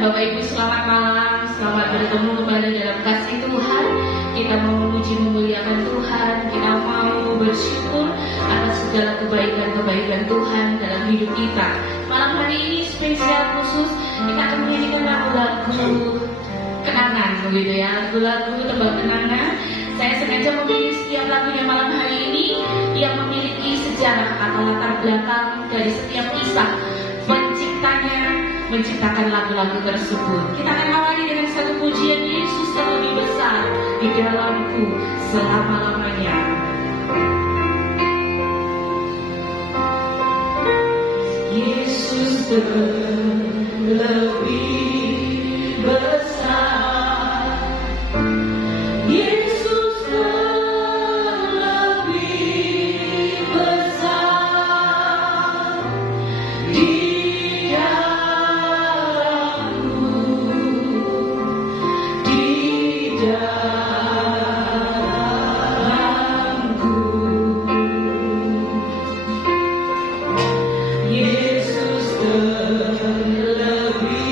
Bapak Ibu, selamat malam, selamat bertemu kembali dalam kasih Tuhan. Kita mau memuji memuliakan Tuhan, kita mau bersyukur atas segala kebaikan-kebaikan Tuhan dalam hidup kita. Malam hari ini spesial khusus, kita akan menyanyikan lagu-lagu kenangan, begitu ya, lagu-lagu tebang kenangan. Saya sengaja memilih setiap lagunya malam hari ini yang memiliki sejarah atau latar belakang dari setiap kisah penciptanya menciptakan lagu-lagu tersebut. Kita akan awali dengan satu pujian, Yesus yang lebih besar di dalamku selama-lamanya. Yesus lebih besar, Yesus lebih besar di dalamku, Yesus lebih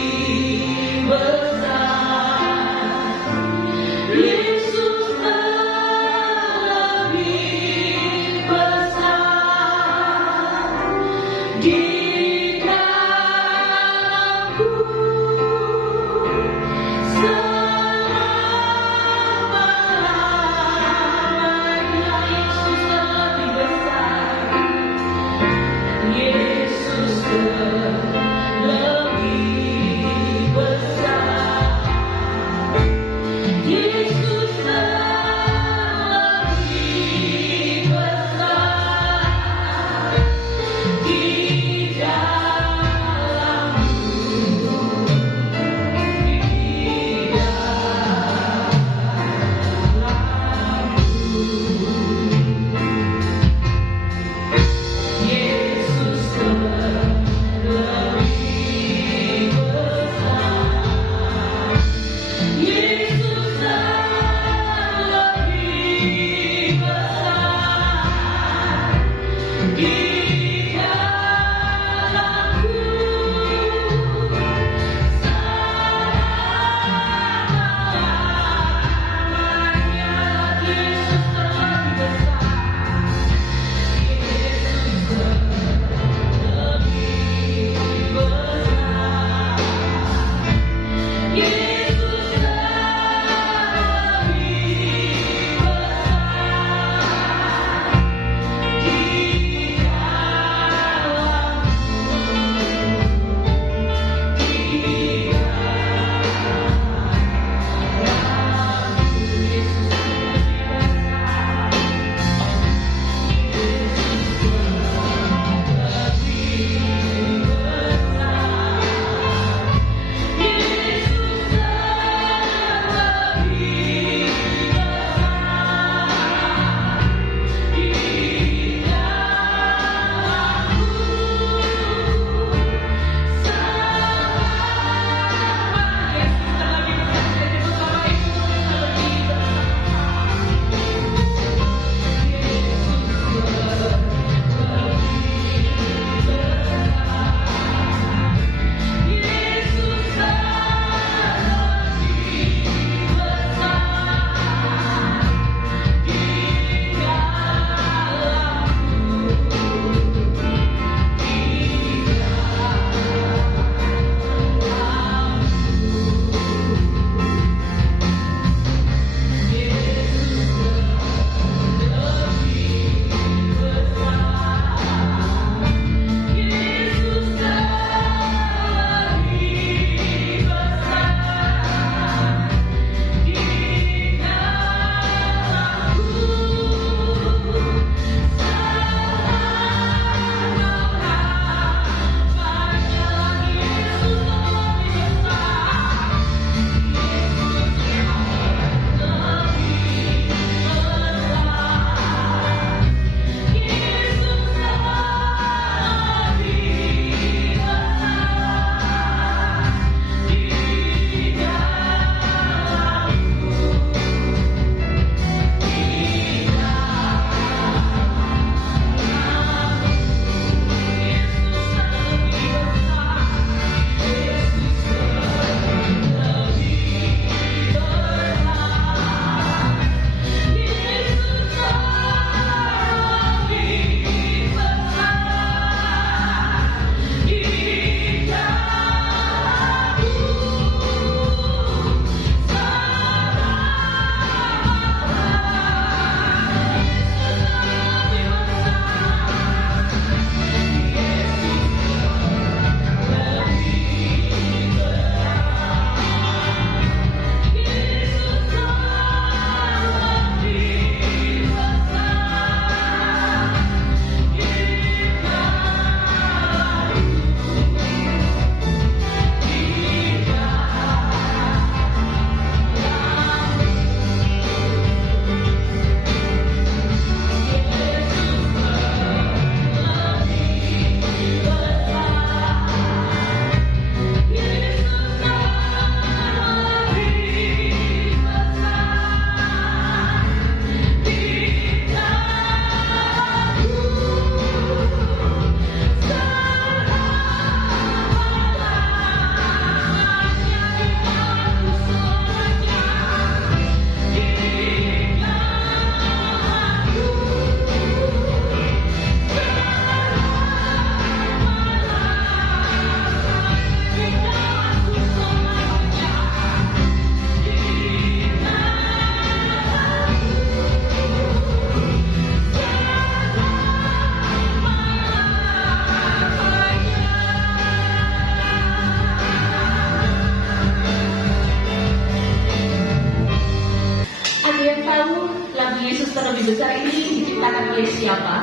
lebih besar ini diciptakan oleh siapa?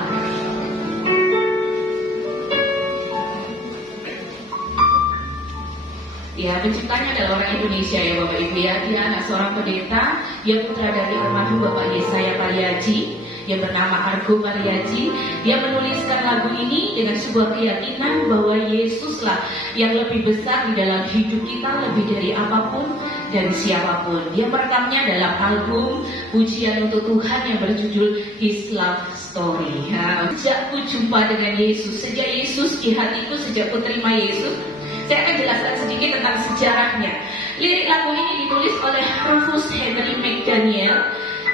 Ya, penciptanya adalah orang Indonesia ya Bapak Ibu ya. Dia anak seorang pendeta, dia putra dari almarhum Bapak Yesaya Pariaji yang bernama Argo Pariaji. Dia menuliskan lagu ini dengan sebuah keyakinan bahwa Yesuslah yang lebih besar di dalam hidup kita lebih dari apapun dan siapapun. Dia merekamnya dalam album Pujian untuk Tuhan yang berjudul His Love Story. Sejak ku jumpa dengan Yesus, sejak Yesus di hatiku, sejak ku terima Yesus, saya akan jelaskan sedikit tentang sejarahnya. Lirik lagu ini ditulis oleh Rufus Henry McDaniel.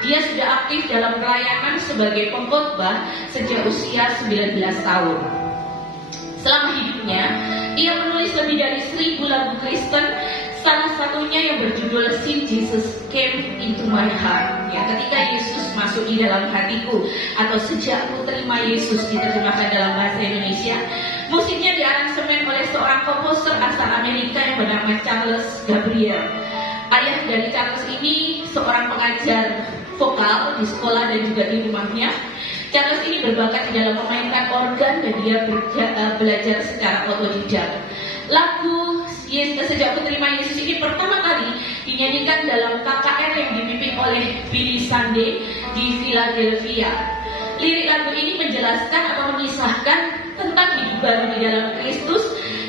Dia sudah aktif dalam pelayanan sebagai pengkhotbah sejak usia 19 tahun. Selama hidupnya, ia menulis lebih dari 1000 lagu Kristen. Salah satunya yang berjudul Since Jesus Came Into My Heart, ya, ketika Yesus masuk di dalam hatiku, atau sejak ku terima Yesus diterjemahkan dalam bahasa Indonesia. Musiknya diaransemen oleh seorang komposer asal Amerika yang bernama Charles Gabriel. Ayah dari Charles ini seorang pengajar vokal di sekolah dan juga di rumahnya. Charles ini berbakat di dalam memainkan organ dan dia belajar secara otodidak. Lagu Sejak Ku Terima Yesus ini pertama kali dinyanyikan dalam KKR yang dipimpin oleh Billy Sunday di Philadelphia. Lirik lagu ini menjelaskan atau mengisahkan tentang hidup baru di dalam Kristus,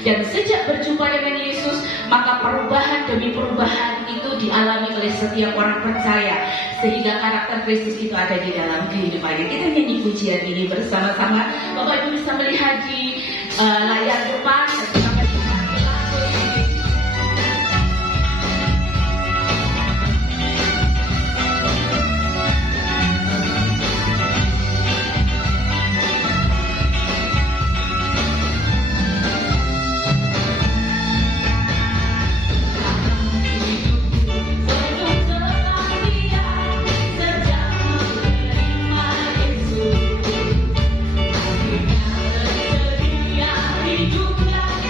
dan sejak berjumpa dengan Yesus maka perubahan demi perubahan itu dialami oleh setiap orang percaya, sehingga karakter Kristus itu ada di dalam kehidupannya. Kita nyanyi pujian ini bersama-sama. Bapak Ibu bisa melihat di layar depan. Hiduplah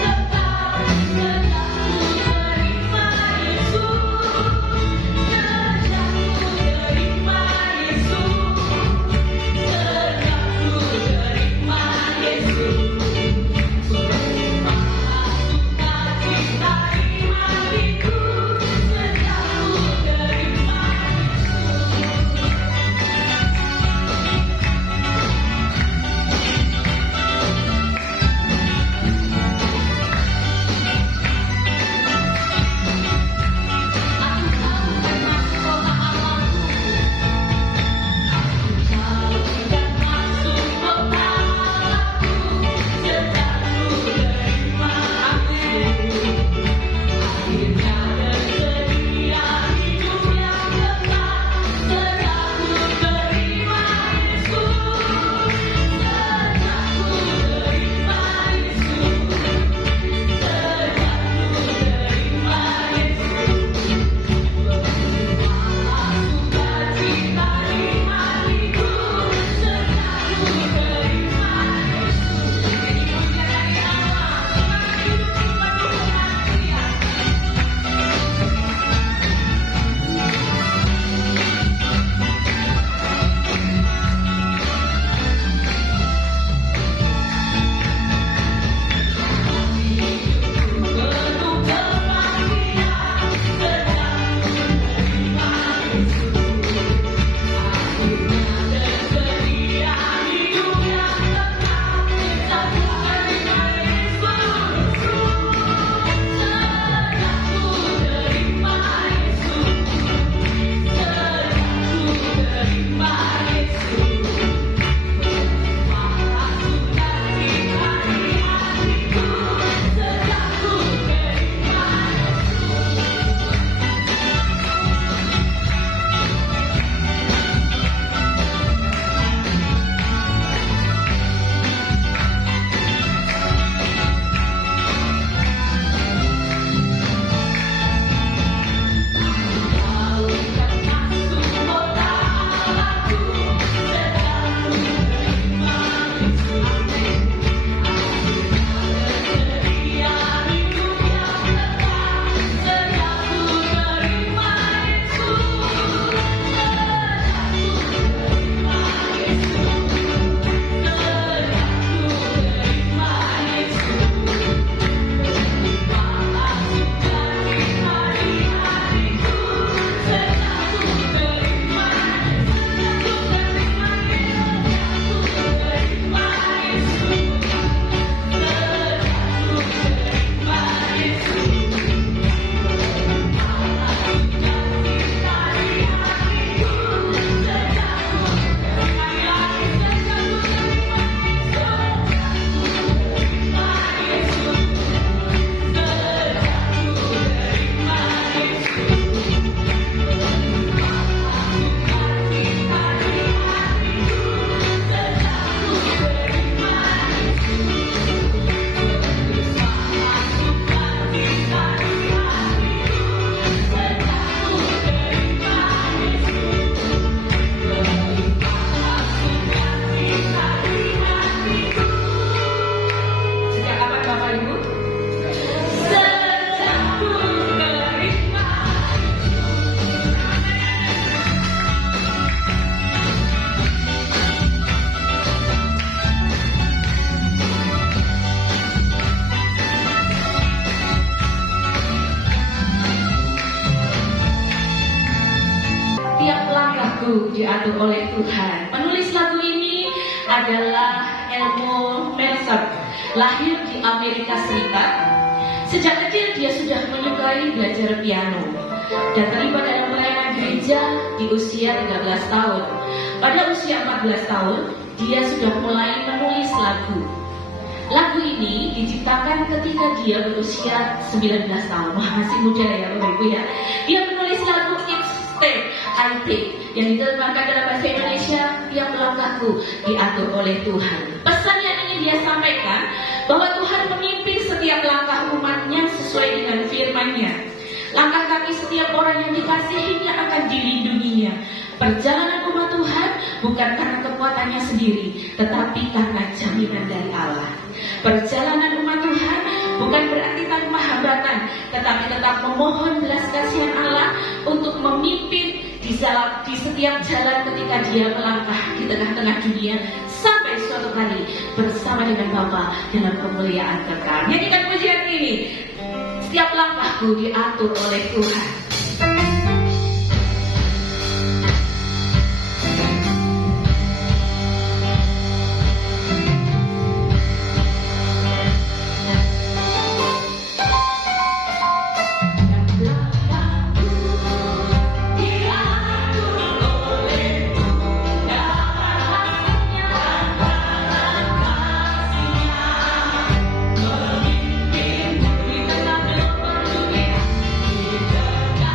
lagu diatur oleh Tuhan. Penulis lagu ini adalah Elmo Mercer, lahir di Amerika Serikat. Sejak kecil dia sudah menyukai belajar piano dan terlibat dalam pelayanan gereja di usia 13 tahun. Pada usia 14 tahun, dia sudah mulai menulis lagu. Lagu ini diciptakan ketika dia berusia 19 tahun. Wah, masih muda ya Bapak Ibu ya. Dia menulis lagu Each Step I Take yang diterjemahkan dalam bahasa Indonesia, tiap langkahku diatur oleh Tuhan. Pesan yang ingin dia sampaikan bahwa Tuhan memimpin setiap langkah umatnya sesuai dengan firman-Nya. Langkah kaki setiap orang yang dikasihinya akan dilindunginya. Perjalanan umat Tuhan bukan karena kekuatannya sendiri, tetapi karena jaminan dari Allah. Perjalanan umat Tuhan bukan berarti tanpa hambatan, tetapi tetap memohon belas kasihan Allah untuk memimpin di setiap jalan ketika dia melangkah di tengah-tengah dunia sampai suatu kali bersama dengan Bapa dalam kemuliaan kekal. Nyanyikan pujian ini. Setiap langkahku diatur oleh Tuhan. Di tengah gelombang dunia, di tengah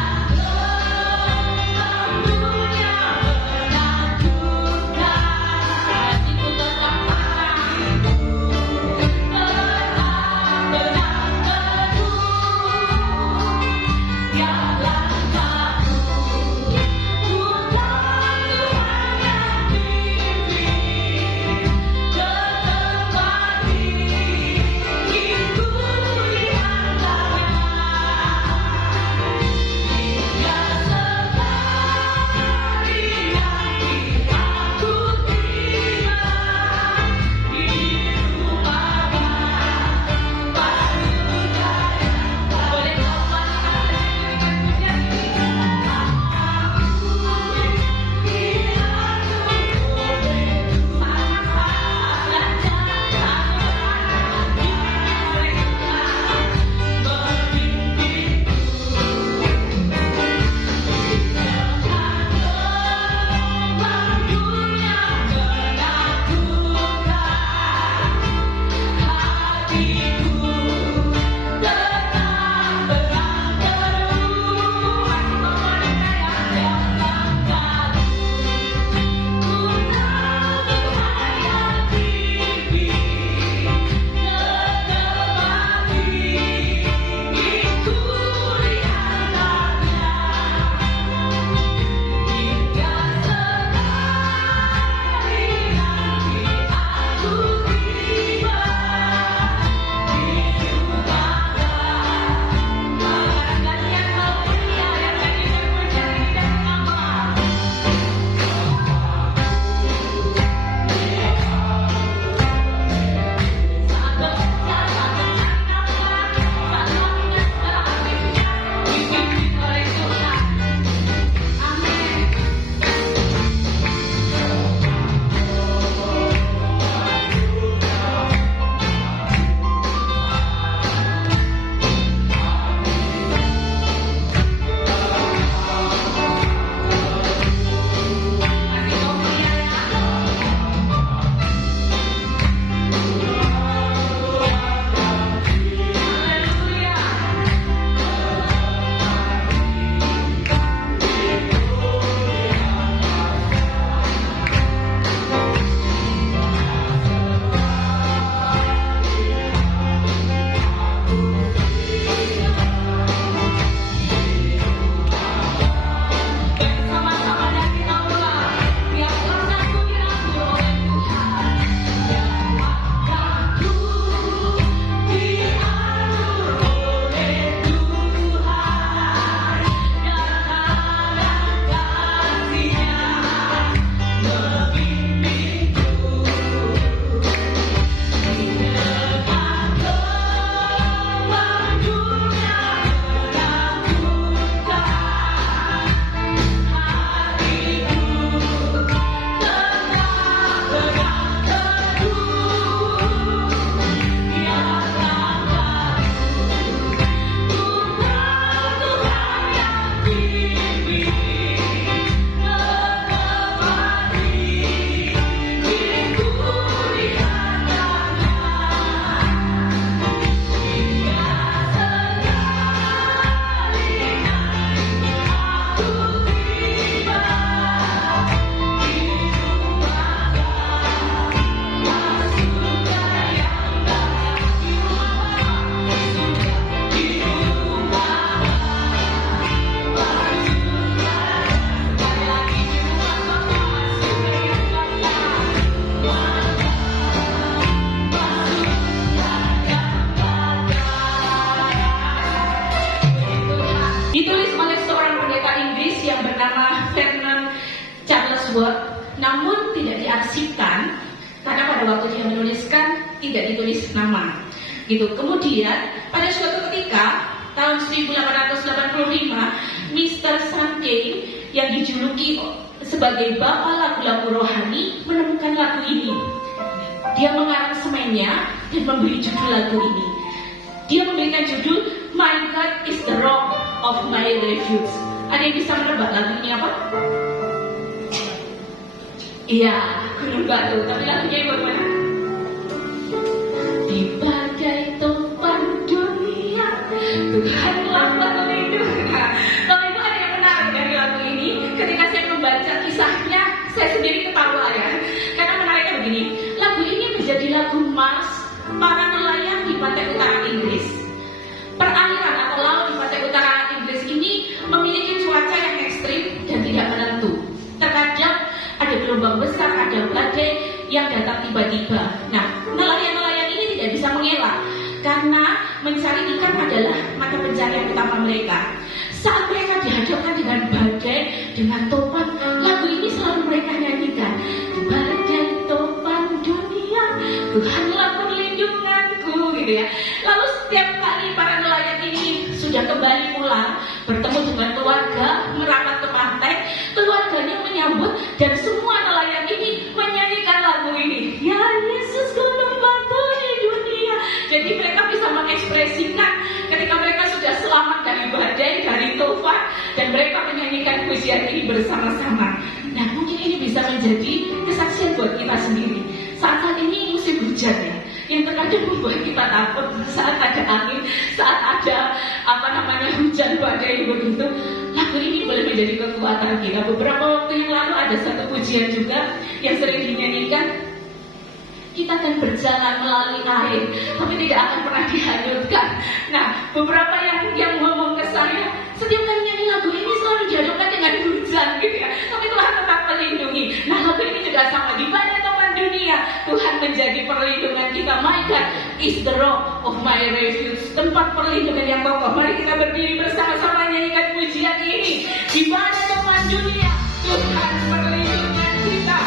Ditulis oleh seorang pendeta Inggris yang bernama Vernon Charles Ward, namun tidak diarsipkan karena pada waktu dia menuliskan tidak ditulis nama. Gitu. Kemudian pada suatu ketika tahun 1885, Mr. Sankey yang dijuluki sebagai bapak lagu-lagu rohani menemukan lagu ini. Dia mengaransemennya dan memberi judul lagu ini. Dia memberikan judul My God is the Rock of My Refuge. Ada yang bisa menebak lagu ini apa? Iya, Gunung Batu. Tapi lagunya yang bagaimana? Di badai topan dunia, Tuhanlah pelindung. Nah, kalau itu ada yang menarik dari lagu ini. Ketika saya membaca kisahnya, saya sendiri ketawa ya. Karena menariknya begini, lagu ini menjadi lagu mars para nelayan di pantai utara Inggris. Perairan atau laut di pantai utara Inggris ini memiliki cuaca yang ekstrim dan tidak menentu. Terkadang ada gelombang besar, ada badai yang datang tiba-tiba. Nah, nelayan-nelayan ini tidak bisa mengelak karena mencari ikan adalah mata pencarian utama mereka. Saat mereka dihadapkan dengan badai, dengan topan, lagu ini selalu mereka nyanyikan. Di badai topan dunia, Tuhanlah perlindunganku, gitu ya. Lalu setiap kali para nelayan ini sudah kembali pulang, bertemu dengan keluarga, merapat ke pantai, keluarganya menyambut dan semua nelayan ini menyanyikan lagu ini. Ya Yesus gunung batu di dunia. Jadi mereka bisa mengekspresikan ketika mereka sudah selamat dari badai, dari topan, dan mereka menyanyikan pujian ini bersama-sama. Nah, mungkin ini bisa menjadi kesaksian buat kita sendiri. Saat ini musim hujan ya, yang terkadang membuat kita takut saat ada angin, saat ada hujan badai begitu. Lagu ini boleh menjadi kekuatan kita. Beberapa waktu yang lalu ada satu pujian juga yang sering dinyanyikan. Kita akan berjalan melalui air, tapi tidak akan pernah dihanyutkan. Nah, beberapa yang ngomong ke saya, setiap kali nyanyi lagu ini selalu dihadapkan dengan hujan gitu ya. Tapi Tuhan tetap melindungi. Nah, lagu ini juga sama. Di badai topan dunia, Tuhan menjadi perlindungan kita. My God is the rock of my refuge. Tempat perlindungan yang kokoh. Mari kita berdiri bersama-sama nyanyikan pujian ini. Di badai topan dunia, Tuhan perlindungan kita.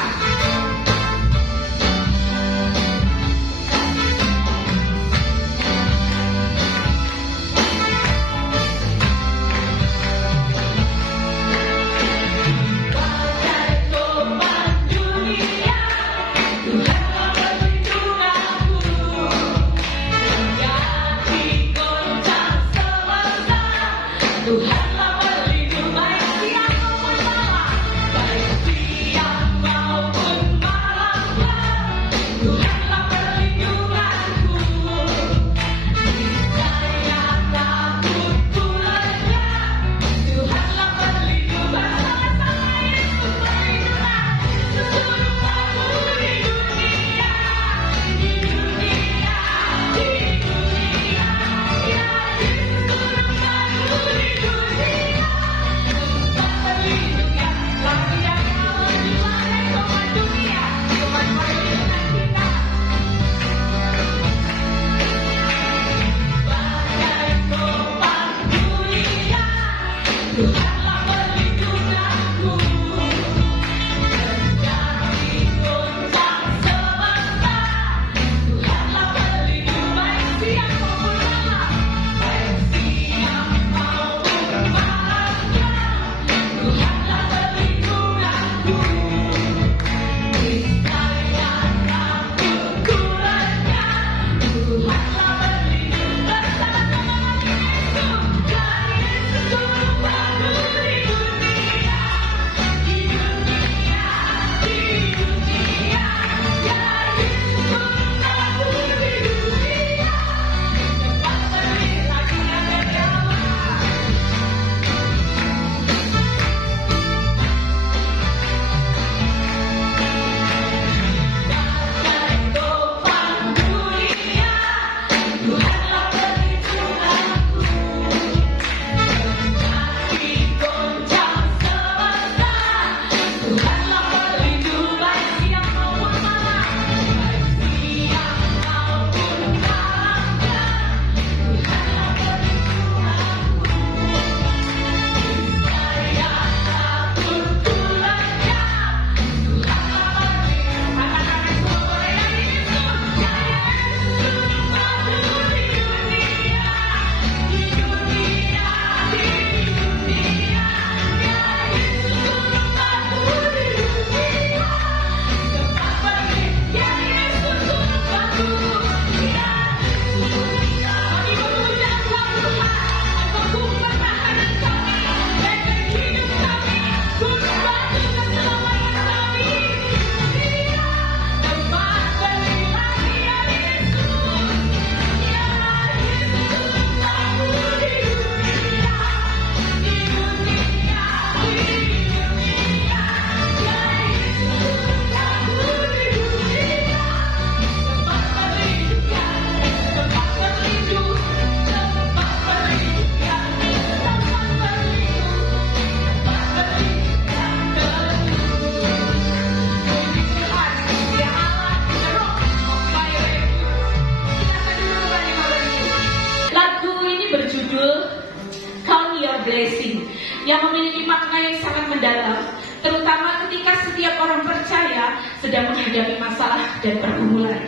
blessing yang memiliki makna yang sangat mendalam, terutama ketika setiap orang percaya sedang menghadapi masalah dan pergumulan.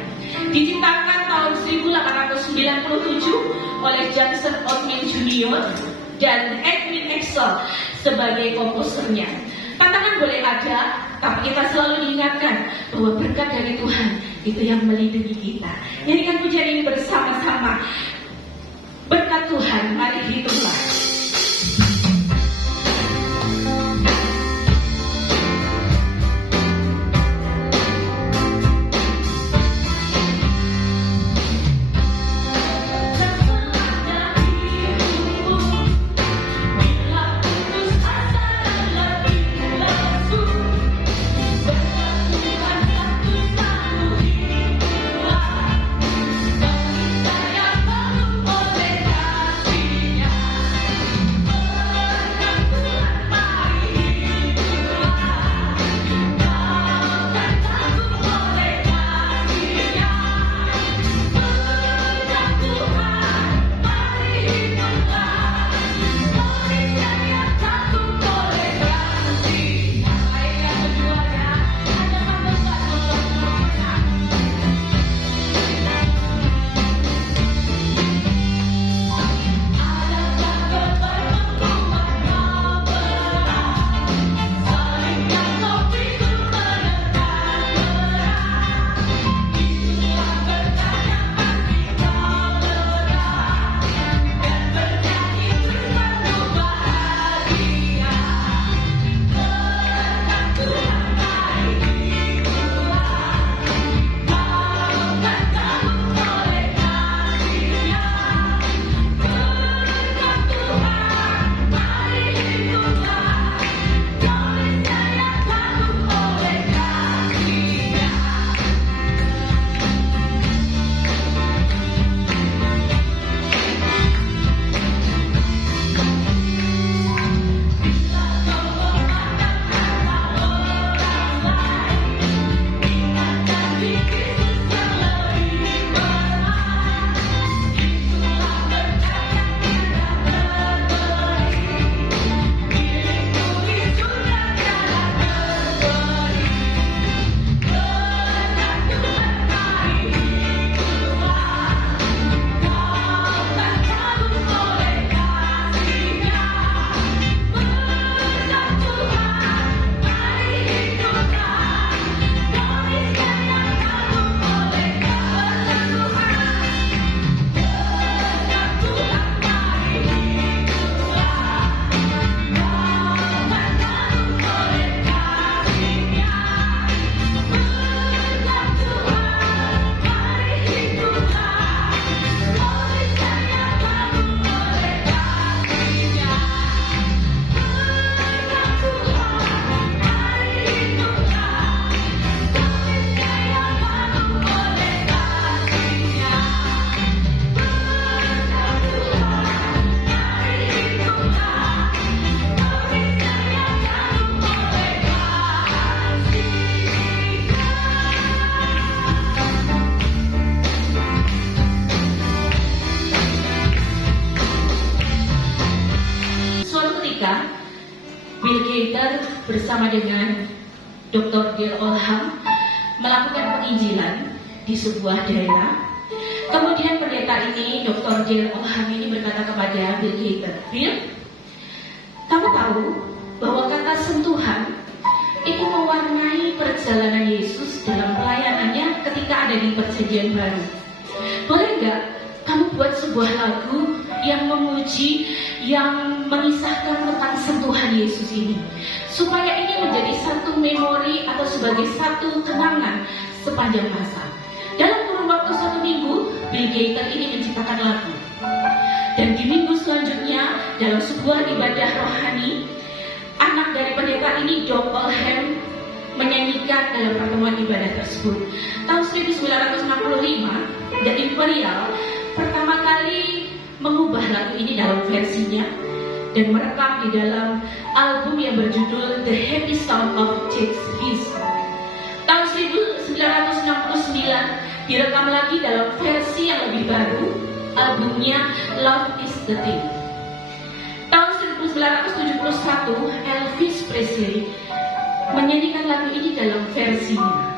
Diciptakan tahun 1897 oleh Jackson Oatmeal Jr. dan Edwin Excel sebagai komposernya. Tantangan boleh ada, tapi kita selalu diingatkan bahwa berkat dari Tuhan itu yang melindungi kita. Nyanyikan pujian ini bersama-sama. Berkat Tuhan, mari hitunglah. Bill Gaither bersama dengan Dr. Dale Oldham melakukan penginjilan di sebuah daerah. Kemudian pendeta ini, Dr. Dale Oldham ini berkata kepada Bill Gaither, "Bill, kamu tahu bahwa kata sentuhan itu mewarnai perjalanan Yesus dalam pelayanannya ketika ada di Perjanjian Baru. Boleh nggak kamu buat sebuah lagu yang memuji, yang mengisahkan tentang sentuhan Yesus ini, supaya ini menjadi satu memori atau sebagai satu kenangan sepanjang masa." Dalam kurun waktu 1 minggu, Bill Gaither ini menciptakan lagu. Dan di minggu selanjutnya, dalam sebuah ibadah rohani, anak dari pendeta ini, Doc Oldham, menyanyikan dalam pertemuan ibadah tersebut. Tahun 1965, The Imperial pertama kali mengubah lagu ini dalam versinya dan merekam di dalam album yang berjudul The Happy Sound of Jake's Peace. Tahun 1969 direkam lagi dalam versi yang lebih baru, albumnya Love is the Thing. Tahun Elvis Presley menyanyikan lagu ini dalam versinya.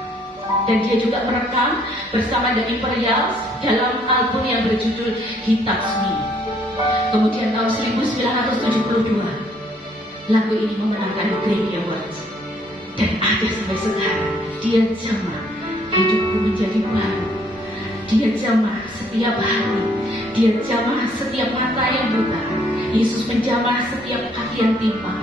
Dan dia juga merekam bersama The Imperials dalam album yang berjudul He Touched Me. Kemudian tahun 1972 lagu ini memenangkan Grammy Awards. Dan ada sampai sekarang. Dia jamah hidupku menjadi baru. Dia jamah setiap hari. Dia jamah setiap mata yang buta. Yesus menjamah setiap kaki yang timpang.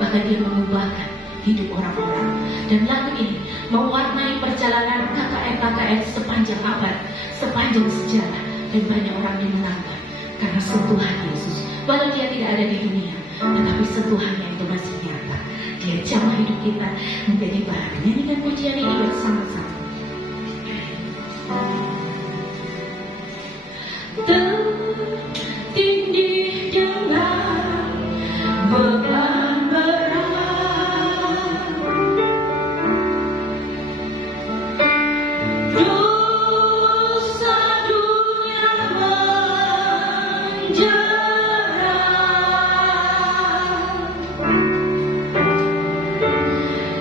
Bahkan dia mengubahkan hidup orang-orang. Dan lagu ini mewarnai perjalanan KKR sepanjang abad, sepanjang sejarah. Dan banyak orang yang menangkan karena sentuhan Yesus. Walau dia tidak ada di dunia, tetapi sentuhannya itu masih nyata. Dia jamah hidup kita menjadi baru. Nyanyikan pujian ini bersama-sama. Tertindih dengan beban berat, dosa dunia menjerat,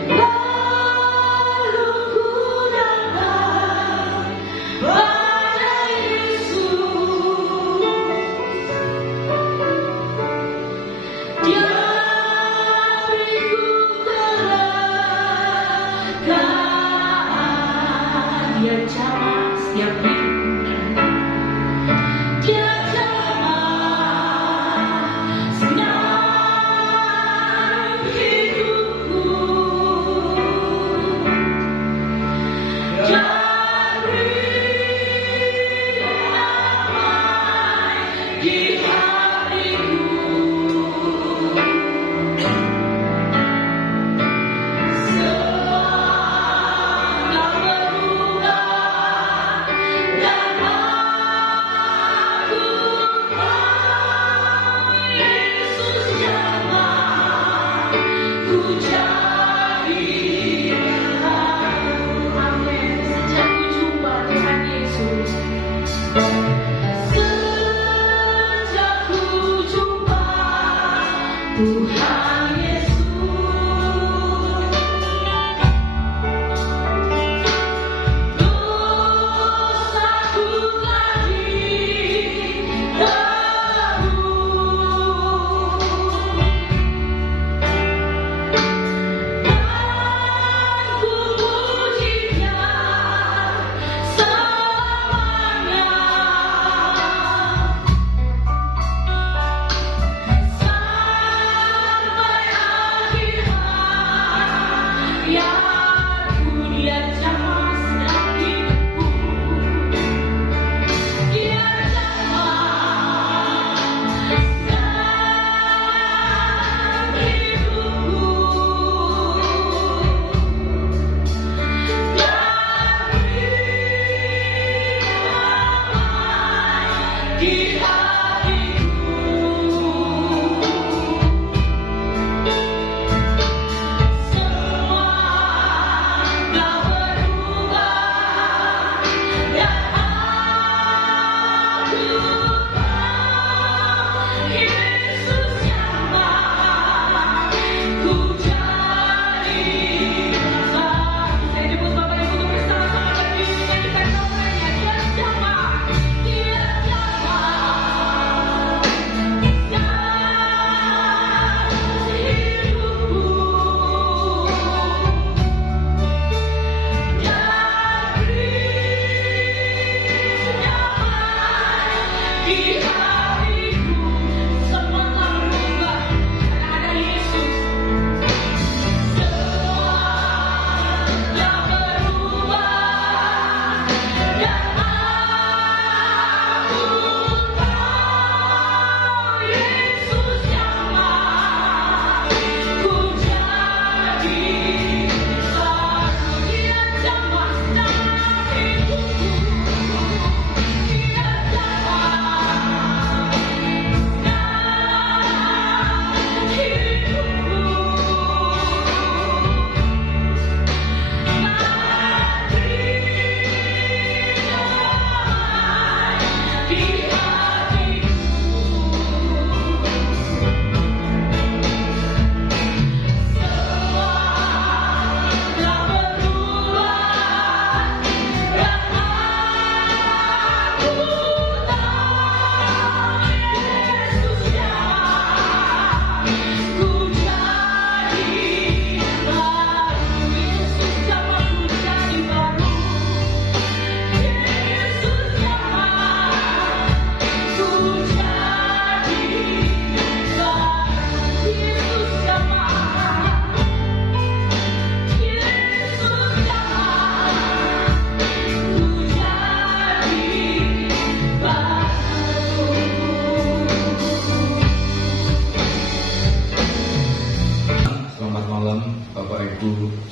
lalu ku datang pada Yesus. Dia beriku kelegaan. Dia jamah setiap hidupku. Dia jamah segenap hidupku. Dan beri damai di hatiku. Semua berubah dan aku tahu Yesus jamah ku jadi baru. Amin. Sejak ku jumpa Tuhan Yesus, sejak ku jumpa Tuhan Yesus, dosaku telah ditebus. Dan ku pujinya selamanya. Sampai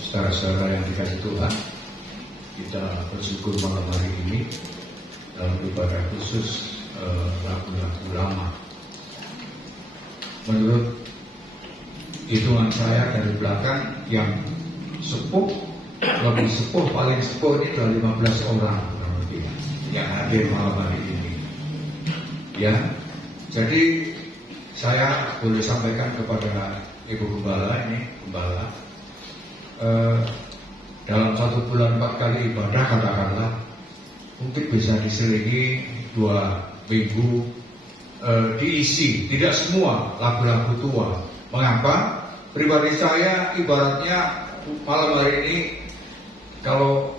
saudara-saudara yang dikasih Tuhan, kita bersyukur malam hari ini dalam ibadah khusus lagu-lagu lama. Menurut hitungan saya dari belakang, yang sepuh, lebih sepuh, paling sepuh ini adalah 15 orang yang hadir malam hari ini. Ya, jadi saya boleh sampaikan kepada Ibu Gembala ini, Gembala, dalam 1 bulan 4 kali ibadah katakanlah mungkin bisa diselingi 2 minggu diisi tidak semua lagu-lagu tua. Mengapa? Pribadi saya ibaratnya malam hari ini kalau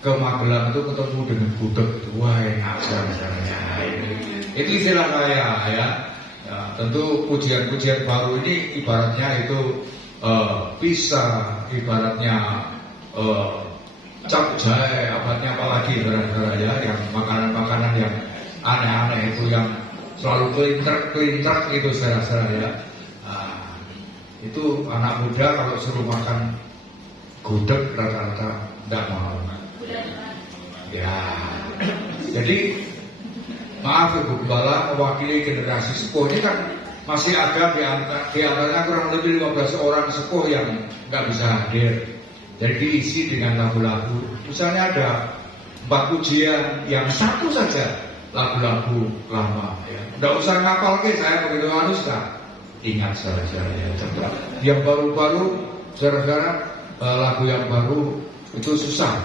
ke Magelang itu ketemu dengan gudeg itu, wah enak rasanya. Itu istilah saya ya. Tentu pujian-pujian baru ini ibaratnya itu bisa ibaratnya capcay, apalagi saudara-saudara ya, yang makanan-makanan yang aneh-aneh itu yang selalu kelintek itu saudara-saudara ya. Itu anak muda kalau suruh makan gudeg rata-rata tidak mau. Ya, jadi maaf Ibu Gembala, mewakili generasi sepuh ini kan masih ada di antaranya kurang lebih 15 orang sepuh yang nggak bisa hadir. Jadi diisi dengan lagu-lagu. Misalnya ada 4 pujian yang satu saja lagu-lagu lama. Ya. Nggak usah ngapal ke saya begitu harus kan. Ingat saudara-saudara ya. Yang baru-baru saudara-saudara lagu yang baru itu susah.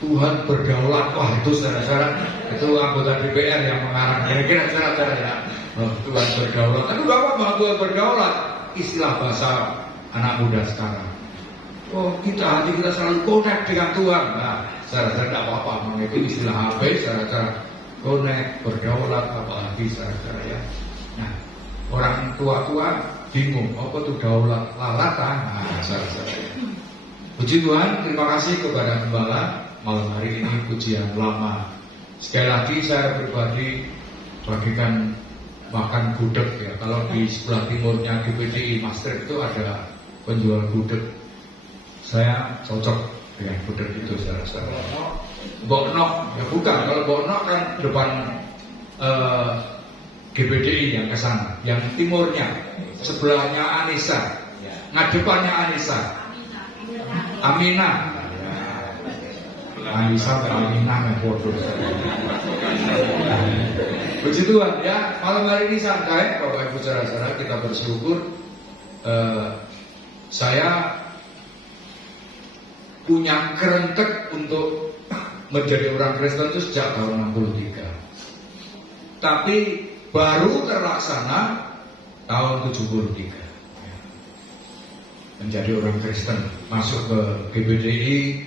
Tuhan berdaulat, wah itu saudara-saudara, itu anggota DPR yang mengarang. Kira-kira saudara-saudara ya. Tuhan berdaulat, tapi gak apa-apa Tuhan berdaulat, istilah bahasa anak muda sekarang. Oh kita hati kita selalu connect dengan Tuhan. Nah saudara-saudara tidak apa-apa, itu istilah HP, saudara-saudara connect, berdaulat, apalagi saudara-saudara ya. Nah orang tua-tua bingung, apa itu daulat, lalatan. Nah saudara-saudara ya. Puji Tuhan, terima kasih kepada Gembala malam hari ini pujian lama. Sekali lagi saya pribadi bagikan makan gudeg ya. Kalau di sebelah timurnya GPDI Master itu ada penjual gudeg. Saya cocok dengan gudeg itu saudara-saudara. Boknok ya bukan, kalau Boknok kan depan GPDI yang ke sana. Yang timurnya sebelahnya Anissa, ngadepannya Anissa. Aminah. Anissa ke Aminah yang bodoh. Puji Tuhan ya, malam hari ini santai Bapak Ibu saudara-saudara, kita bersyukur. Saya punya kerentek untuk menjadi orang Kristen itu sejak tahun 63. Tapi baru terlaksana tahun 73. Menjadi orang Kristen, masuk ke GBDI.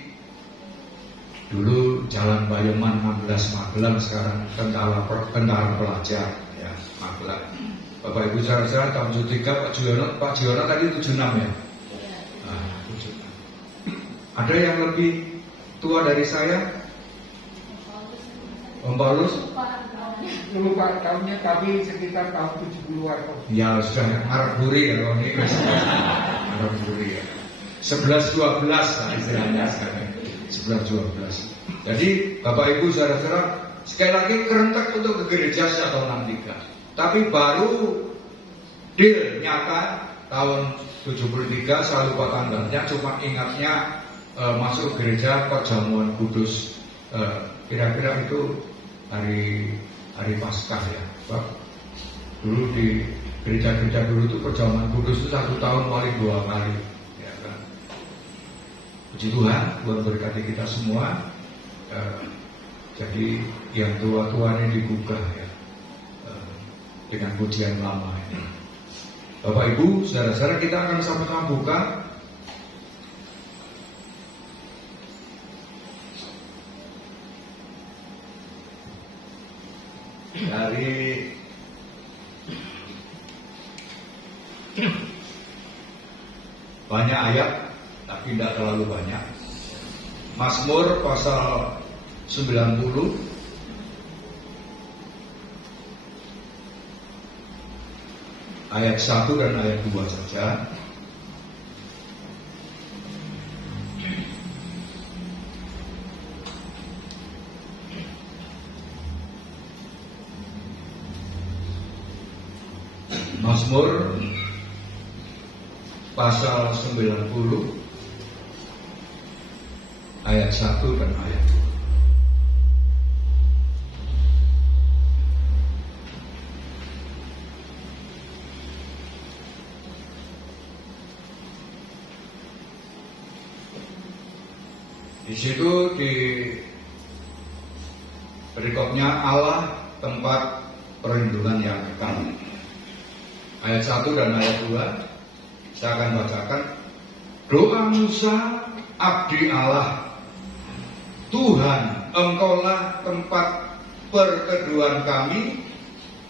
Dulu Jalan Bayoman 16 Magelang, sekarang Tentara Pelajar ya, Magelang. Bapak Ibu saudara-saudara, tahun 73 Pak Jiono tadi 76 ya. Nah, 76. Ada yang lebih tua dari saya? Om Paulus? Lupa tahunnya, tapi sekitar tahun 70-an. Ya sudah ngarep buri ya kalau ini. Ngarep buri ya. 11-12 lah istilahnya sekarang. 11-12. Jadi Bapak Ibu saudara-saudara, sekali lagi kerentek untuk ke gereja sejak tahun 63. Tapi baru deal nyata tahun 73, saya lupa tanggalnya, cuma ingatnya masuk gereja perjamuan kudus. Kira-kira itu hari Paskah ya. Dulu di gereja-gereja dulu itu perjamuan kudus itu 1 tahun paling 2 kali. Puji Tuhan, Tuhan berkati kita semua. Jadi yang tua-tua ini digugah ya, dengan pujian lama ini. Bapak Ibu, saudara-saudara, kita akan sama-sama buka dari banyak ayat, tapi tidak terlalu banyak. Mazmur pasal 90 ayat 1 dan ayat 2 saja. Mazmur pasal 90 ayat 1 dan ayat 2. Di situ di perikopnya Allah tempat perlindungan yang kekal. Ayat 1 dan ayat 2 saya akan bacakan. Doa Musa abdi Allah, Tuhan, Engkaulah tempat perteduhan kami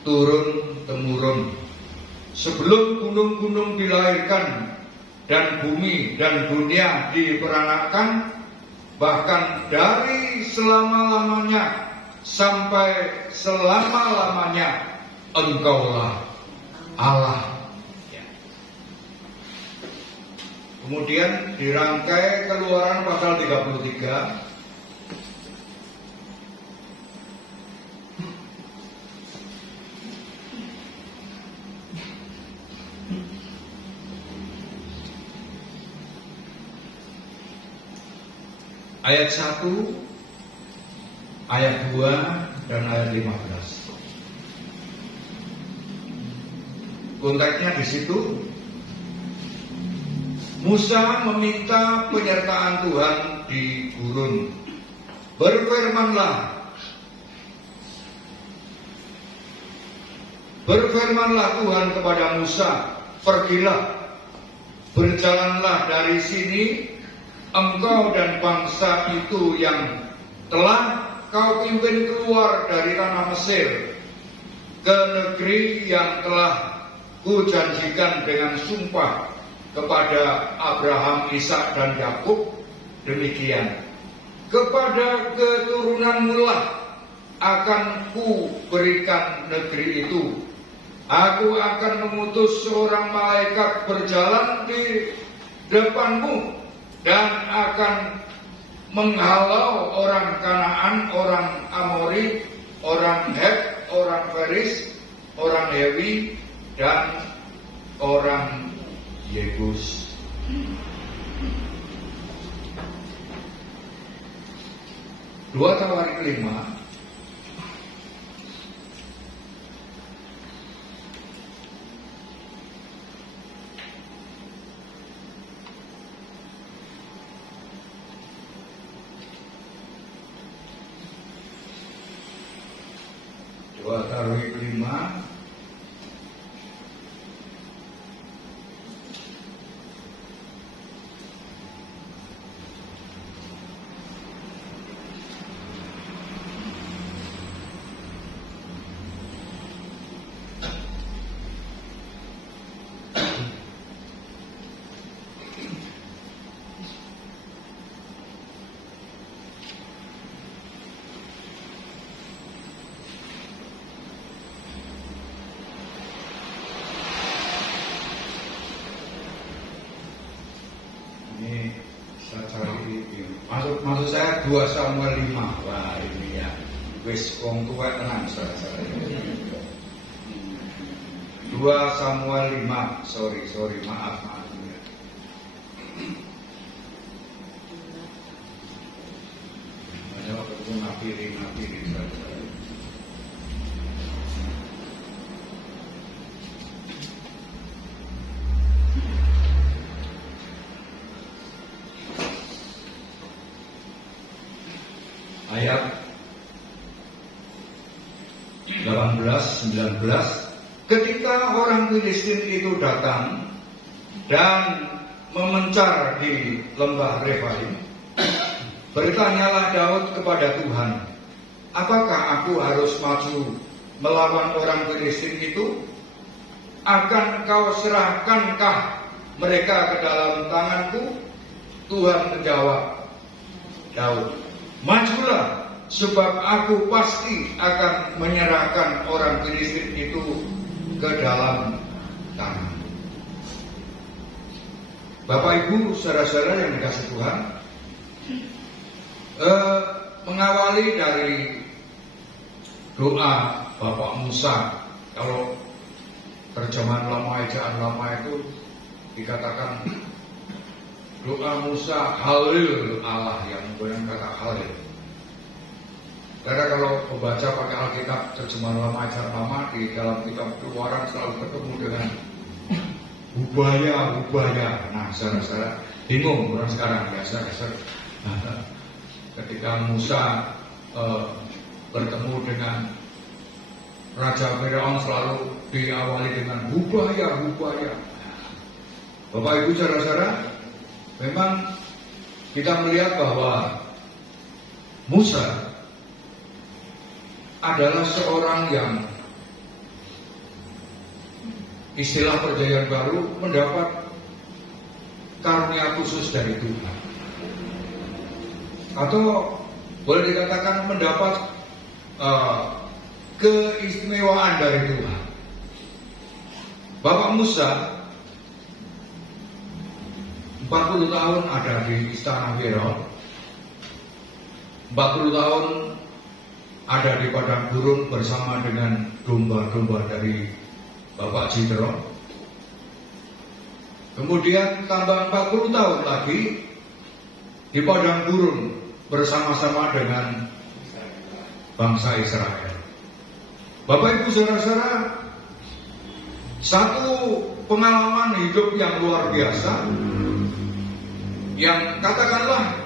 turun-temurun. Sebelum gunung-gunung dilahirkan dan bumi dan dunia diperanakkan, bahkan dari selama-lamanya sampai selama-lamanya Engkaulah Allah. Kemudian dirangkai Keluaran pasal 33 ayat 1, ayat 2 dan ayat 15. Konteksnya di situ Musa meminta penyertaan Tuhan di gurun. Berfirmanlah Tuhan kepada Musa, pergilah, berjalanlah dari sini, engkau dan bangsa itu yang telah kau pimpin keluar dari tanah Mesir ke negeri yang telah kujanjikan dengan sumpah kepada Abraham, Ishak dan Yakub. Demikian kepada keturunanmu lah akan ku berikan negeri itu. Aku akan mengutus seorang malaikat berjalan di depanmu dan akan menghalau orang Kanaan, orang Amori, orang Het, orang Feris, orang Hewi, dan orang Yebus. Dua Tawarik 5 Dua Tawarik 5 Maksud saya 2 Samuel 5. Wah ini ya, wis wong tuwa tenang saudara. 2 Samuel 5. Sorry, maaf ya. Banyak ketemu ngapiri saudara. Ayat 18, 19. Ketika ketika orang Filistin itu datang dan memencar di lembah Refaim, bertanyalah Daud kepada Tuhan, apakah aku harus maju melawan orang Filistin itu? Akan kau serahkankah mereka ke dalam tanganku? Tuhan menjawab Daud, majulah, sebab aku pasti akan menyerahkan orang Filistin itu ke dalam tangan. Bapak Ibu, saudara-saudara yang dikasih Tuhan, mengawali dari doa Bapak Musa. Kalau terjemahan lama, ejaan lama itu dikatakan doa Musa Halil Allah, yang menggunakan kata Halil. Karena kalau membaca pakai Alkitab terjemahan lama, ejaan lama, di dalam kitab Keluaran selalu ketemu dengan Hubaya. Nah, saudara-saudara bingung orang sekarang ya, saudara. Ketika Musa bertemu dengan Raja Firaun selalu diawali dengan Hubaya. Bapak Ibu, saudara-saudara, memang kita melihat bahwa Musa adalah seorang yang istilah perjanjian baru mendapat karunia khusus dari Tuhan, atau boleh dikatakan mendapat keistimewaan dari Tuhan. Bapak Musa 40 tahun ada di istana Firaun, 40 tahun ada di padang gurun bersama dengan domba-domba dari Bapak Jitro. Kemudian tambah 40 tahun lagi di padang gurun bersama-sama dengan bangsa Israel. Bapak Ibu, saudara-saudara, satu pengalaman hidup yang luar biasa, yang katakanlah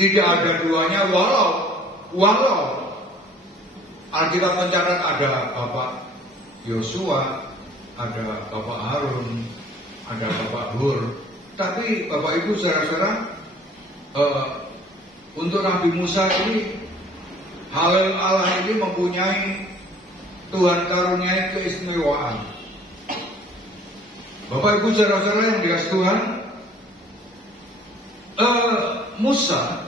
tidak ada duanya, walau Alkitab mencatat ada Bapak Yosua, ada Bapak Harun, ada Bapak Hur, tapi Bapak Ibu, saudara-saudara, untuk Nabi Musa ini, Halil Allah ini mempunyai Tuhan karuniai keistimewaan. Bapak Ibu, saudara-saudara yang dikasih Tuhan, Musa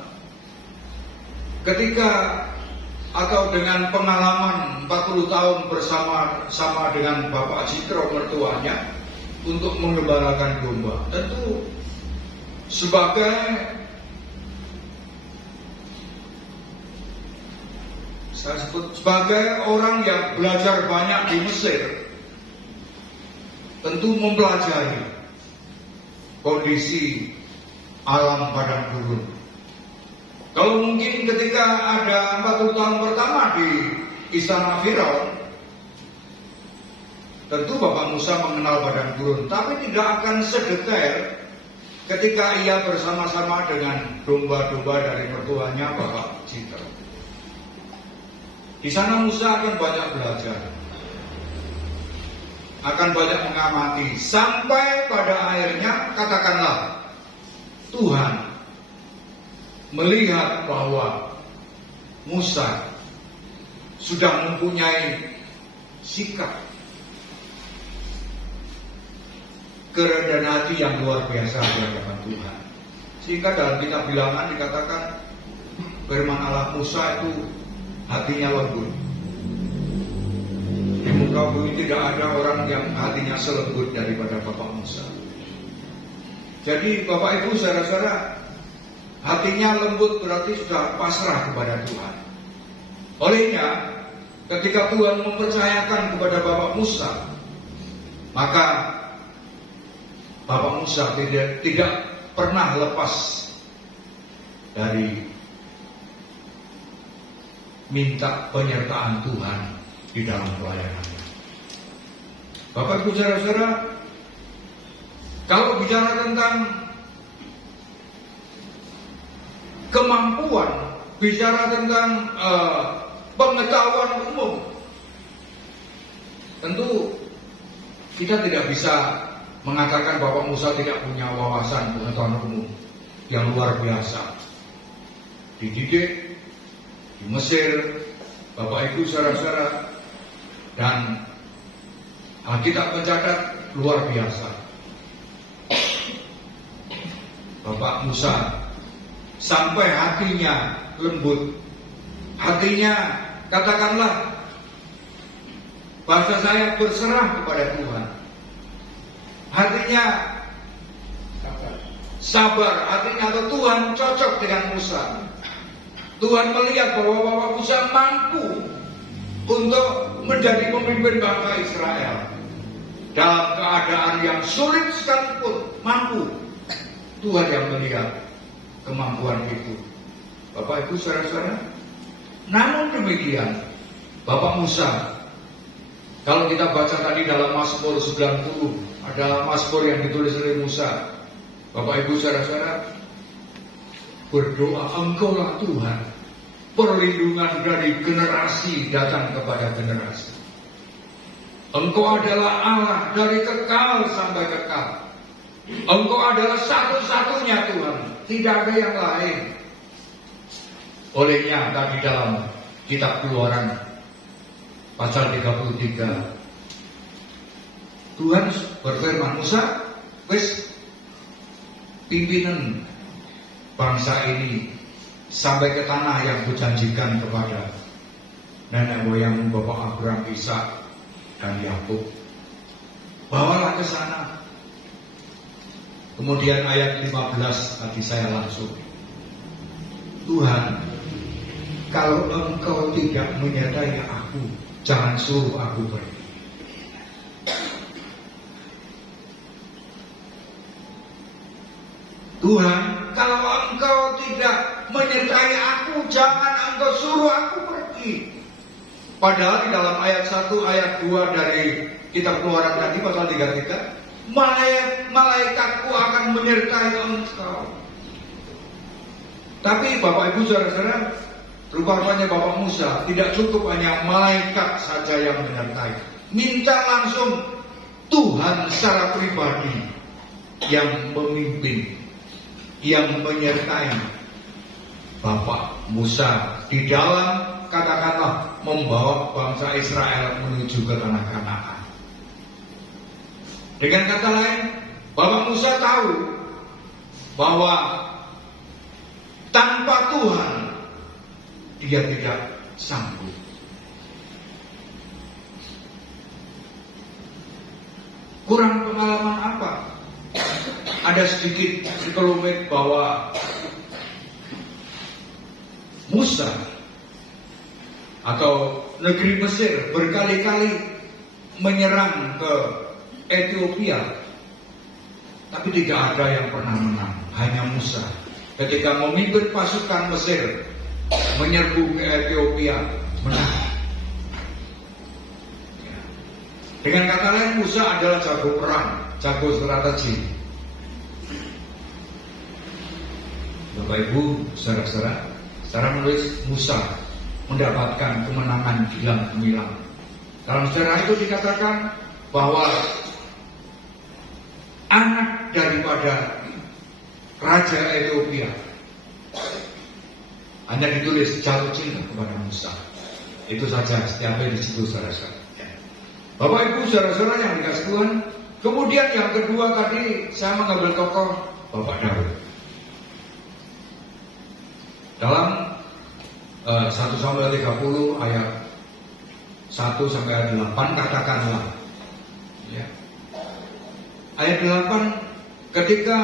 ketika atau dengan pengalaman 40 tahun bersama dengan Bapak Jitro mertuanya untuk mengembalakan domba, tentu sebagai orang yang belajar banyak di Mesir, tentu mempelajari kondisi alam padang gurun. Kalau mungkin ketika ada 40 tahun pertama di istana Firaun, tentu Bapak Musa mengenal padang gurun, tapi tidak akan sedetail ketika ia bersama-sama dengan domba-domba dari mertuanya Bapak Jitro. Di sana Musa akan banyak belajar, akan banyak mengamati, sampai pada akhirnya katakanlah Tuhan melihat bahwa Musa sudah mempunyai sikap kerendahan hati yang luar biasa di hadapan Tuhan, sehingga dalam kitab Bilangan dikatakan firman Allah, Musa itu hatinya lembut. Di muka bumi tidak ada orang yang hatinya selembut daripada Bapak Musa. Jadi Bapak Ibu, saudara-saudara, hatinya lembut berarti sudah pasrah kepada Tuhan. Olehnya, ketika Tuhan mempercayakan kepada Bapak Musa, maka Bapak Musa tidak pernah lepas dari minta penyertaan Tuhan di dalam pelayanannya. Bapak Ibu, saudara-saudara, kalau bicara tentang kemampuan, bicara tentang pengetahuan umum, tentu kita tidak bisa mengatakan bahwa Musa tidak punya wawasan pengetahuan umum yang luar biasa. Dididik di Mesir, Bapak Ibu saudara-saudara, dan Alkitab mencatat luar biasa. Bapak Musa sampai hatinya lembut, hatinya katakanlah bahasa saya berserah kepada Tuhan. Hatinya sabar, hatinya atau Tuhan cocok dengan Musa. Tuhan melihat bahwa Bapak Musa mampu untuk menjadi pemimpin bangsa Israel dalam keadaan yang sulit sekalipun, mampu. Tuhan yang melihat kemampuan itu. Bapak Ibu saudara-saudara, namun demikian Bapak Musa, kalau kita baca tadi dalam Mazmur 90, ada Mazmur yang ditulis oleh Musa. Bapak Ibu saudara-saudara, berdoa, Engkaulah Tuhan, perlindungan dari generasi datang kepada generasi. Engkau adalah Allah dari kekal sampai kekal. Engkau adalah satu-satunya Tuhan, tidak ada yang lain. Olehnya tadi dalam kitab Keluaran pasal 33, Tuhan berfirman, Musa, wis pimpinan bangsa ini sampai ke tanah yang kujanjikan kepada nenek moyangmu Bapak Abraham, Ishak dan Yakub. Bawalah ke sana. Kemudian ayat 15 tadi saya langsung, Tuhan, kalau Engkau tidak menyertai aku, jangan suruh aku pergi. Tuhan, kalau Engkau tidak menyertai aku, jangan Engkau suruh aku pergi. Padahal di dalam ayat 1, ayat 2 dari kitab Keluaran tadi pasal 33, malaikatku akan menyertai engkau. Tapi Bapak Ibu saudara-saudara, rupanya Bapak Musa tidak cukup hanya malaikat saja yang menyertai, minta langsung Tuhan secara pribadi yang memimpin, yang menyertai Bapak Musa di dalam, katakanlah, membawa bangsa Israel menuju ke tanah Kanaan. Dengan kata lain, Bapak Musa tahu bahwa tanpa Tuhan dia tidak sanggup. Kurang pengalaman apa? Ada sedikit sekelumit bahwa Musa atau negeri Mesir berkali-kali menyerang ke Ethiopia, tapi tidak ada yang pernah menang. Hanya Musa ketika memimpin pasukan Mesir menyerbu ke Ethiopia, menang. Dengan kata lain, Musa adalah jago perang, jago strategi. Bapak Ibu saudara-saudara, secara menulis Musa mendapatkan kemenangan gilang gemilang. Dalam sejarah itu dikatakan bahwa anak daripada Raja Ethiopia hanya ditulis jatuh cinta kepada Musa. Itu saja, setiap hari di situ saudara-saudara. Bapak Ibu saudara-saudara yang dikasih Tuhan. Kemudian yang kedua tadi saya mengambil tokoh Bapak Daud. Dalam 1 Samuel 30 ayat 1 sampai ayat 8 katakanlah, ya. Ayat 8, ketika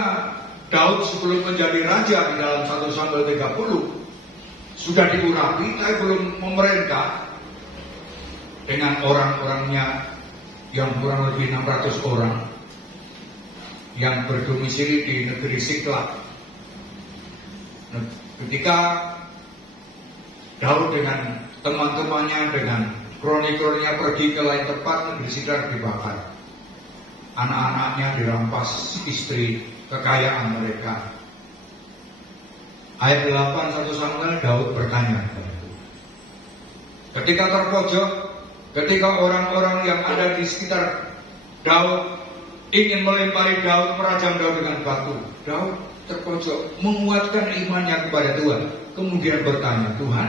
Daud sebelum menjadi raja di dalam 1 Samuel 30 sudah diurapi, tapi belum memerintah dengan orang-orangnya yang kurang lebih 600 orang yang berdomisili di negeri Siklag. Ketika Daud dengan teman-temannya, dengan kroni-kroninya pergi ke lain tempat, negeri Siklag dibakar. Anak-anaknya dirampas, istri, kekayaan mereka. Ayat 8 1 Samuel, Daud bertanya kepada Tuhan. Ketika terpojok, ketika orang-orang yang ada di sekitar Daud ingin melempari Daud, merajam Daud dengan batu, Daud terpojok menguatkan imannya kepada Tuhan, kemudian bertanya, Tuhan,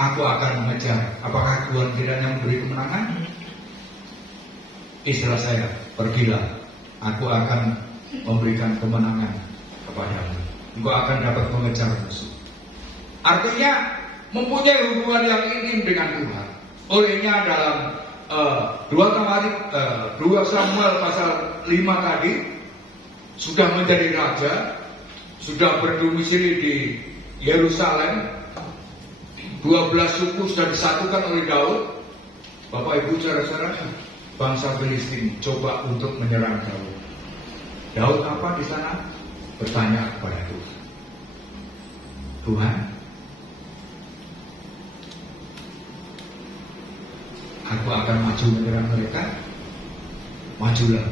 aku akan mengejar, apakah Tuhan kiranya memberi kemenangan? Istilah saya, pergilah, aku akan memberikan kemenangan kepadamu, engkau akan dapat mengejar musuh. Artinya mempunyai hubungan yang intim dengan Tuhan. Olehnya dalam 2 Samuel pasal 5 tadi, sudah menjadi raja, sudah berdomisili di Yerusalem, 12 suku sudah disatukan oleh Daud. Bapak Ibu saudara-saudara, bangsa Filistin coba untuk menyerang Daud. Daud apa di sana? Bertanya kepada Tuhan, Tuhan, aku akan maju menyerang mereka. Majulah,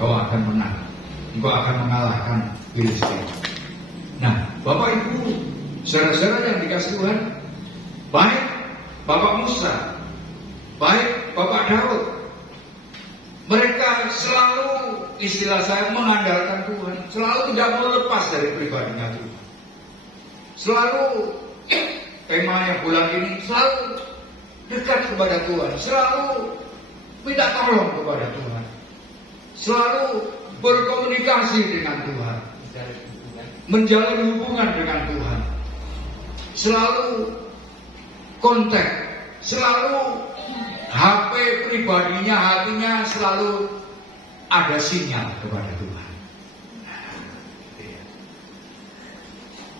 kau akan menang, engkau akan mengalahkan Filistin. Nah, Bapak Ibu saudara-saudara yang dikasihi Tuhan, baik Bapak Musa, baik Bapak Daud, mereka selalu, istilah saya, mengandalkan Tuhan, selalu tidak mau lepas dari pribadinya Tuhan. Selalu temanya bulan ini selalu dekat kepada Tuhan, selalu minta tolong kepada Tuhan, selalu berkomunikasi dengan Tuhan, menjalin hubungan dengan Tuhan, selalu kontak, selalu HP pribadinya, hatinya selalu ada sinyal kepada Tuhan.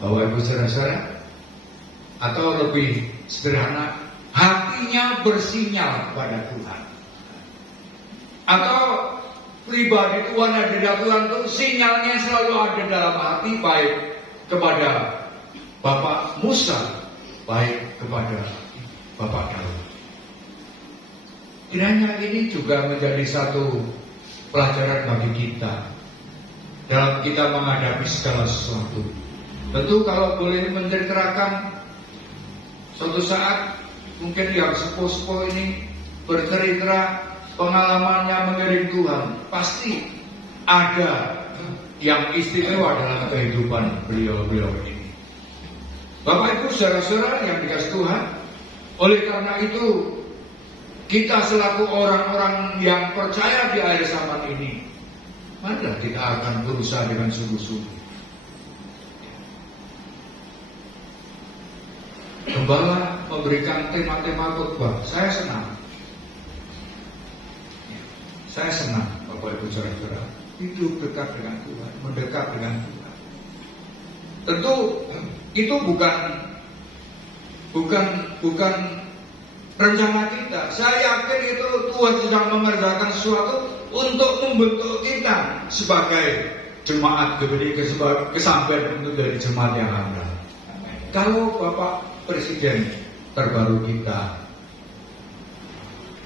Bapak Ibu saudara-saudara, atau lebih sederhana, hatinya bersinyal kepada Tuhan. Atau pribadi Tuhan ada di Tuhan itu sinyalnya selalu ada dalam hati, baik kepada Bapak Musa, baik kepada Bapak Daud. Kiranya ini juga menjadi satu pelajaran bagi kita dalam kita menghadapi segala sesuatu. Tentu kalau boleh menceritakan, suatu saat mungkin yang sepuh-sepuh ini bercerita pengalamannya mengiring Tuhan, pasti ada yang istimewa dalam kehidupan beliau-beliau ini. Bapak Ibu saudara-saudara yang dikasihi Tuhan, oleh karena itu kita selaku orang-orang yang percaya di akhir zaman ini, marilah kita akan berusaha dengan sungguh-sungguh. Gembala memberikan tema-tema khotbah, saya senang. Saya senang, Bapak Ibu saudara-saudara, hidup dekat dengan Tuhan, mendekat dengan Tuhan. Tentu itu bukan rencana kita. Saya yakin itu Tuhan sedang mengerjakan sesuatu untuk membentuk kita sebagai jemaat GBD kesampaian untuk dari jemaat yang handal. Kalau Bapak Presiden terbaru kita,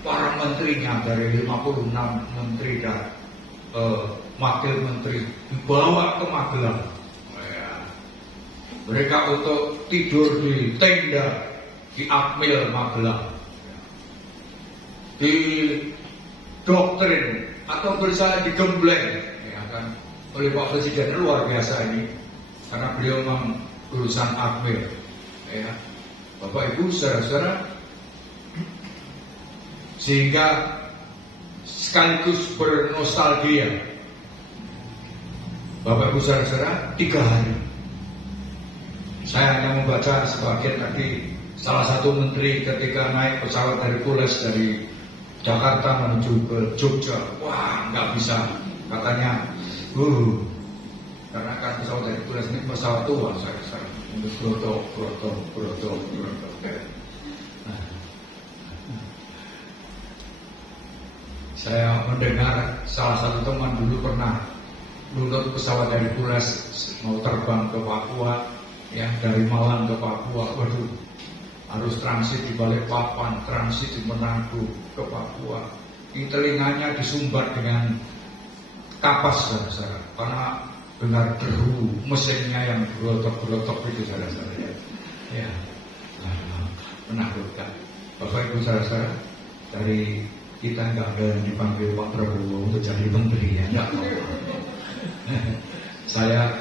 para menterinya dari 56 menteri dan wakil menteri dibawa ke Magelang. Mereka untuk tidur di tenda di Akmil Magelang, di doktrin atau berusaha digembleng, ya kan, oleh Pak Presiden. Luar biasa ini, karena beliau memang lulusan Akmil, ya, Bapak Ibu saudara-saudara, sehingga sekaligus bernostalgia. Bapak Ibu saudara-saudara, 3 hari saya hanya membaca sebagian tadi. Salah satu menteri ketika naik pesawat Hercules dari Jakarta menuju ke Jogja, wah nggak bisa, katanya, karena kan pesawat Hercules ini pesawat tua, saya broto. Nah, saya mendengar salah satu teman dulu pernah lulus pesawat Hercules mau terbang ke Papua, ya, dari Malang ke Papua, waduh, harus transit di Balikpapan, transit di Manado ke Papua. Di telinganya disumbat dengan kapas, saudara, karena dengar deru mesinnya yang berotok-berotok itu, saudara-saudara. Ya, menakutkan. Bapak Ibu saudara, dari kita nggak ada yang dipanggil Pak Prabowo untuk jadi menteri ya, nggak apa-apa. Saya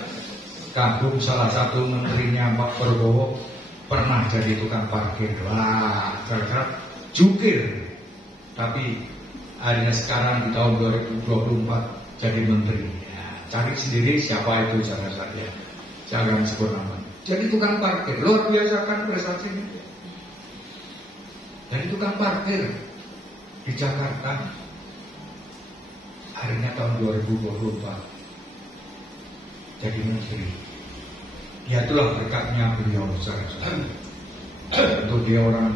kagum salah satu menterinya Pak Prabowo pernah jadi tukang parkir. Wah, saudara, jukir. Tapi akhirnya sekarang di tahun 2024 jadi menteri. Ya, cari sendiri siapa itu saudara saya. Jangan sebut nama. Jadi tukang parkir, luar biasa kan prestasinya. Jadi tukang parkir di Jakarta. Akhirnya tahun 2024 jadi menteri. Ya itulah berkatnya beliau saudara. Untuk dia orang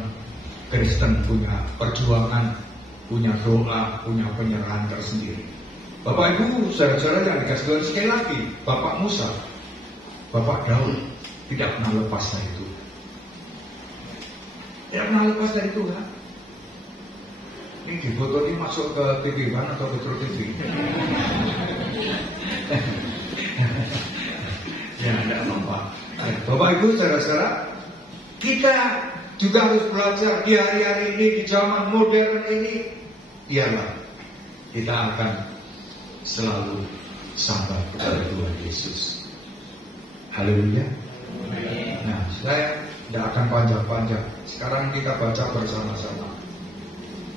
Kristen punya perjuangan, punya doa, punya penyerahan tersendiri. Bapak Ibu saudara-saudara yang dikasih Tuhan, sekali lagi Bapak Musa, Bapak Daud tidak pernah lepas dari Tuhan. Tidak pernah lepas dari Tuhan. Ini di foto ini masuk ke TV One atau Metro TV? Ya, tidak apa-apa. Bapak Ibu saudara-saudara, kita juga harus belajar di hari-hari ini, di zaman modern ini. Biarlah kita akan selalu sabar kepada Tuhan Yesus. Haleluya. Nah, saya tidak akan panjang-panjang. Sekarang kita baca bersama-sama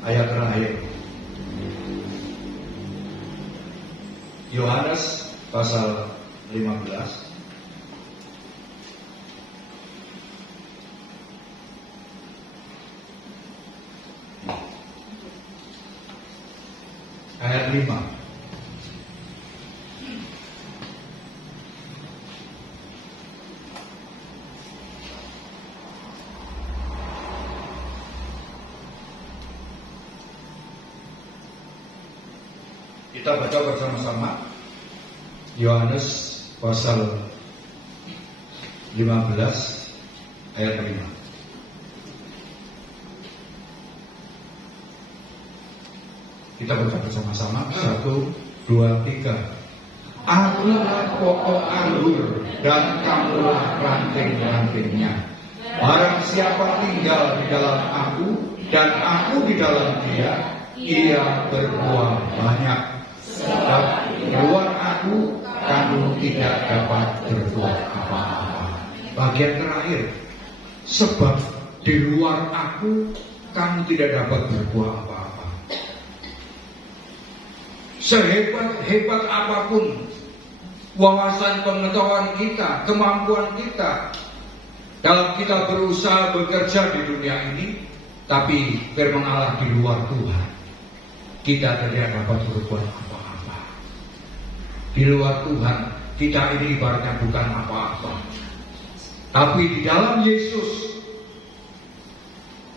ayat terakhir. Yohanes pasal 15. Ayat 5. Kita baca bersama-sama Yohanes pasal 15 ayat 5. Kita baca bersama-sama. 1, 2, 3. Akulah pokok anggur dan kamulah ranting-rantingnya. Barang siapa tinggal di dalam aku dan aku di dalam dia, ia berbuah banyak. Sebab di luar aku kamu tidak dapat berbuat apa-apa. Bagian terakhir, sebab di luar aku kamu tidak dapat berbuat apa-apa. Sehebat-hebat apapun wawasan pengetahuan kita, kemampuan kita dalam kita berusaha bekerja di dunia ini, tapi firman Allah di luar Tuhan, kita tidak dapat berbuat apa-apa. Di luar Tuhan, kita ini ibaratnya bukan apa-apa. Tapi di dalam Yesus,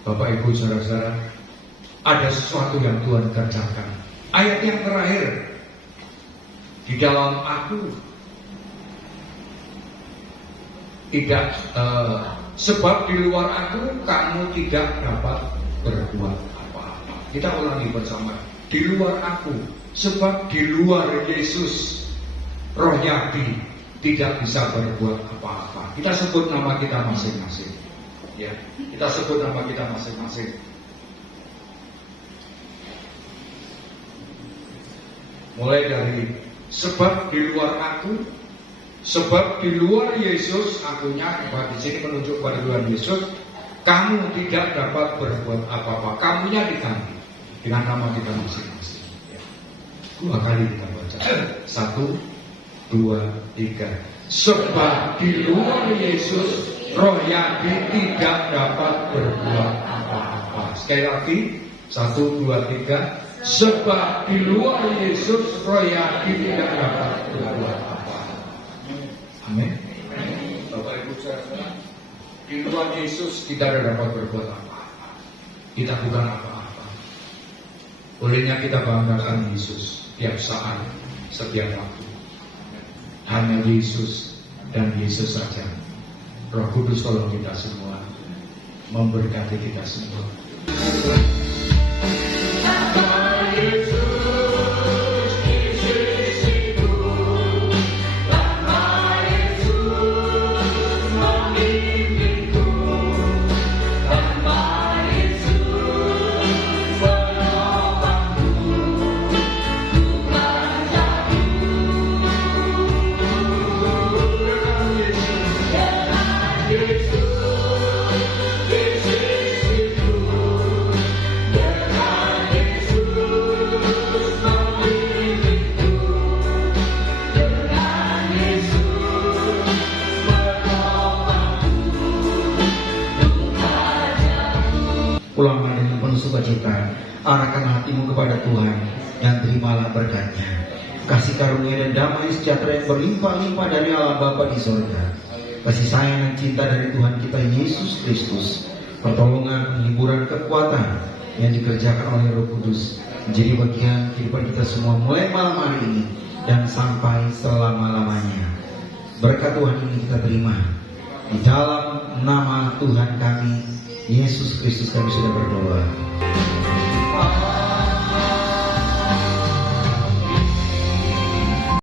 Bapak Ibu saudara-saudara, ada sesuatu yang Tuhan kerjakan. Ayat yang terakhir, di dalam aku tidak sebab di luar aku kamu tidak dapat berbuat apa-apa. Kita ulangi bersama. Di luar aku, sebab di luar Yesus, Roh Yahdi tidak bisa berbuat apa-apa. Kita sebut nama kita masing-masing. Ya, kita sebut nama kita masing-masing. Mulai dari sebab di luar aku, sebab di luar Yesus, akunya di sini menunjuk pada Tuhan Yesus, kamu tidak dapat berbuat apa-apa. Kamunya diganti dengan nama kita masing-masing. Ya. 2 kali kita baca. 1, 2, 3. Sebab di luar Yesus, Roh Yahdi tidak dapat berbuat apa-apa. Sekali lagi, 1, 2, 3. Sebab di luar Yesus, Roh Yahdi tidak dapat berbuat apa-apa. Amin. Bapak Ibu saudara, di luar Yesus kita tidak dapat berbuat apa-apa. Kita bukan apa-apa. Bolehnya kita banggakan Yesus setiap saat, setiap waktu. Hanya Yesus dan Yesus saja. Roh Kudus tolong kita semua, memberkati kita semua. Pulanglah dengan penuh sukacita, arahkan hatimu kepada Tuhan, dan terimalah berkat-Nya. Kasih karunia dan damai sejahtera yang berlimpah-limpah dari Allah Bapa di sorga, kasih sayang dan cinta dari Tuhan kita Yesus Kristus, pertolongan, penghiburan, kekuatan yang dikerjakan oleh Roh Kudus menjadi bagian kehidupan kita semua mulai malam hari ini dan sampai selama-lamanya. Berkat Tuhan ini kita terima di dalam nama Tuhan kami Yesus Kristus kami sudah berdoa.